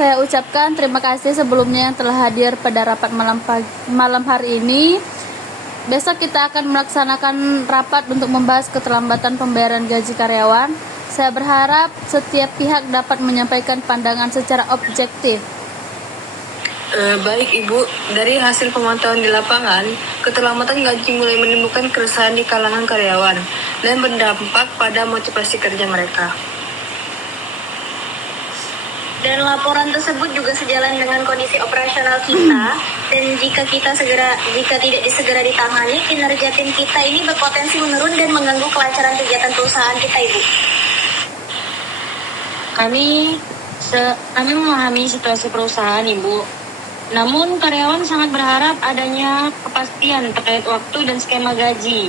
Saya ucapkan terima kasih sebelumnya yang telah hadir pada rapat malam hari ini. Besok kita akan melaksanakan rapat untuk membahas keterlambatan pembayaran gaji karyawan. Saya berharap setiap pihak dapat menyampaikan pandangan secara objektif. Baik Ibu, dari hasil pemantauan di lapangan, keterlambatan gaji mulai menimbulkan keresahan di kalangan karyawan dan berdampak pada motivasi kerja mereka. Dan laporan tersebut juga sejalan dengan kondisi operasional kita. Dan jika tidak segera ditangani, kinerja tim kita ini berpotensi menurun dan mengganggu kelancaran kegiatan perusahaan kita, Ibu. Kami memahami situasi perusahaan, Ibu. Namun karyawan sangat berharap adanya kepastian terkait waktu dan skema gaji.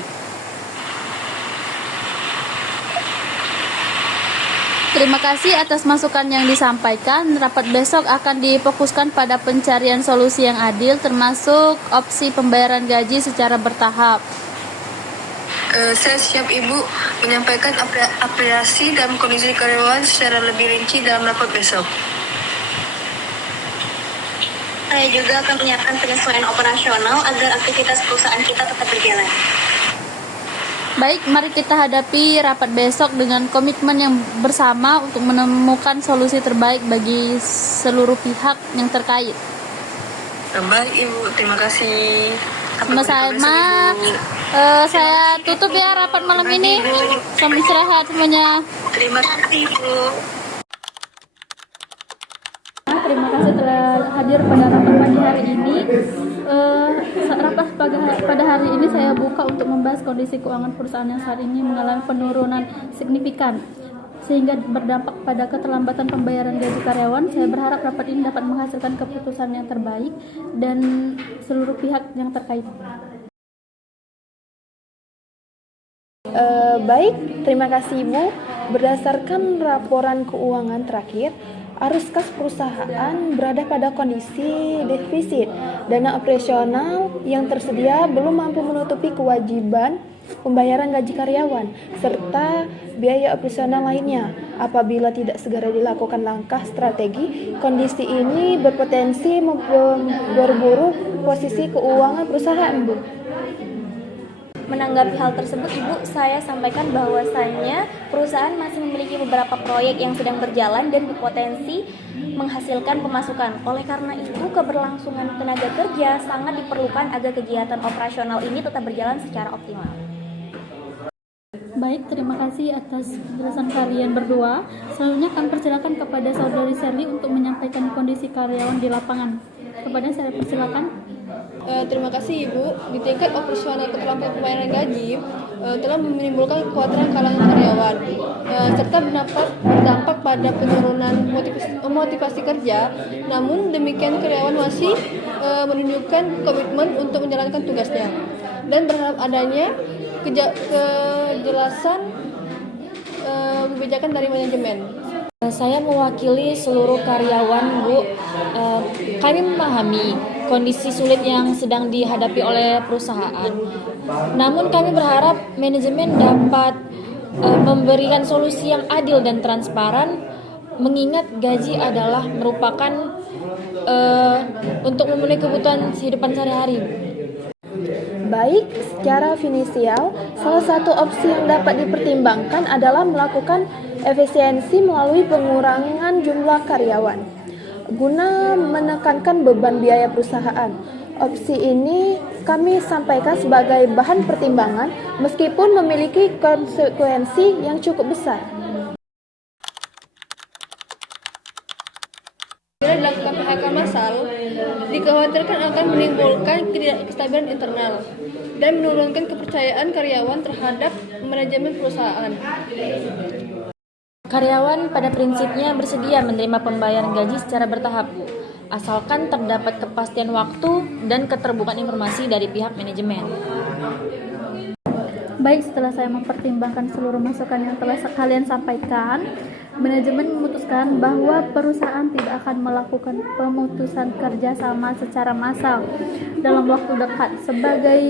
Terima kasih atas masukan yang disampaikan. Rapat besok akan difokuskan pada pencarian solusi yang adil, termasuk opsi pembayaran gaji secara bertahap. Saya siap Ibu menyampaikan apresiasi dan kondisi karyawan secara lebih rinci dalam rapat besok. Saya juga akan menyiapkan penyesuaian operasional agar aktivitas perusahaan kita tetap berjalan. Baik, mari kita hadapi rapat besok dengan komitmen yang bersama untuk menemukan solusi terbaik bagi seluruh pihak yang terkait. Baik Ibu, terima kasih. Sama-sama. Saya tutup ya rapat malam ini. Selamat istirahat semuanya. Terima kasih Ibu. Terima kasih telah hadir pada rapat pagi hari ini. Rapat pada hari ini saya buka untuk membahas kondisi keuangan perusahaan yang saat ini mengalami penurunan signifikan sehingga berdampak pada keterlambatan pembayaran gaji karyawan. Saya berharap rapat ini dapat menghasilkan keputusan yang terbaik dan seluruh pihak yang terkait. Baik, terima kasih Ibu. Berdasarkan laporan keuangan terakhir, arus kas perusahaan berada pada kondisi defisit. Dana operasional yang tersedia belum mampu menutupi kewajiban pembayaran gaji karyawan serta biaya operasional lainnya. Apabila tidak segera dilakukan langkah strategi, kondisi ini berpotensi memperburuk posisi keuangan perusahaan, Bu. Menanggapi hal tersebut, Ibu, saya sampaikan bahwasanya perusahaan masih memiliki beberapa proyek yang sedang berjalan dan berpotensi menghasilkan pemasukan. Oleh karena itu, keberlangsungan tenaga kerja sangat diperlukan agar kegiatan operasional ini tetap berjalan secara optimal. Baik, terima kasih atas penjelasan kalian berdua. Selanjutnya kami persilakan kepada Saudari Sherly untuk menyampaikan kondisi karyawan di lapangan. Kepada saya persilakan. Terima kasih Ibu. Di tingkat operasional keterlambatan pembayaran gaji telah menimbulkan kekhawatiran kalangan karyawan serta berdampak pada penurunan motivasi kerja. Namun demikian karyawan masih menunjukkan komitmen untuk menjalankan tugasnya dan berharap adanya kejelasan kebijakan dari manajemen. Saya mewakili seluruh karyawan, Bu. Kami memahami kondisi sulit yang sedang dihadapi oleh perusahaan. Namun kami berharap manajemen dapat memberikan solusi yang adil dan transparan, mengingat gaji adalah merupakan untuk memenuhi kebutuhan kehidupan sehari-hari. Baik, secara finansial, salah satu opsi yang dapat dipertimbangkan adalah melakukan efisiensi melalui pengurangan jumlah karyawan guna menekankan beban biaya perusahaan. Opsi ini kami sampaikan sebagai bahan pertimbangan meskipun memiliki konsekuensi yang cukup besar. Bila dilakukan PHK massal, dikhawatirkan akan menimbulkan ketidakstabilan internal dan menurunkan kepercayaan karyawan terhadap manajemen perusahaan. Karyawan pada prinsipnya bersedia menerima pembayaran gaji secara bertahap, asalkan terdapat kepastian waktu dan keterbukaan informasi dari pihak manajemen. Baik, setelah saya mempertimbangkan seluruh masukan yang telah kalian sampaikan, manajemen memutuskan bahwa perusahaan tidak akan melakukan pemutusan kerjasama secara massal dalam waktu dekat. Sebagai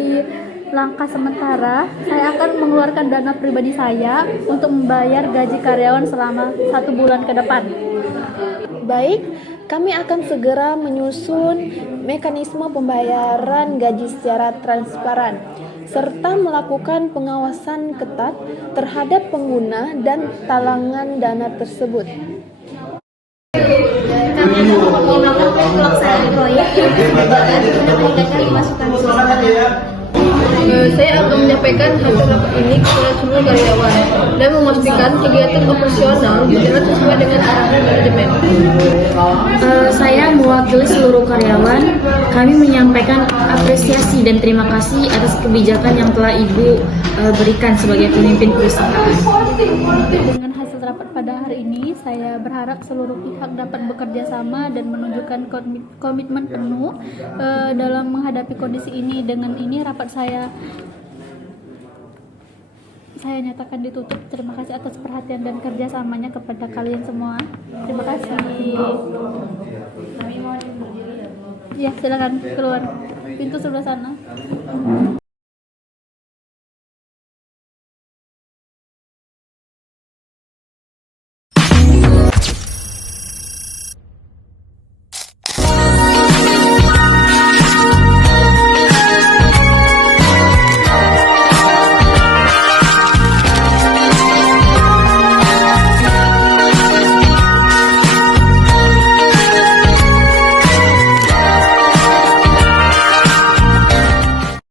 langkah sementara, saya akan mengeluarkan dana pribadi saya untuk membayar gaji karyawan selama 1 bulan ke depan. Baik, Kami akan segera menyusun mekanisme pembayaran gaji secara transparan, serta melakukan pengawasan ketat terhadap pengguna dan talangan dana tersebut. Kami akan melakukan pelaksanaan proyek yang dibahas untuk meningkatkan masukan siswa. Saya akan menyampaikan hasil rapat ini kepada seluruh karyawan dan memastikan kegiatan operasional berjalan sesuai dengan arahan manajemen. Saya mewakili seluruh karyawan. Kami menyampaikan apresiasi dan terima kasih atas kebijakan yang telah Ibu berikan sebagai pemimpin perusahaan. Dengan hasil rapat pada hari ini, saya berharap seluruh pihak dapat bekerja sama dan menunjukkan komitmen penuh dalam menghadapi kondisi ini. Dengan ini rapat saya nyatakan ditutup. Terima kasih atas perhatian dan kerjasamanya kepada kalian semua. Terima kasih. Ya, silakan keluar. Pintu sebelah sana.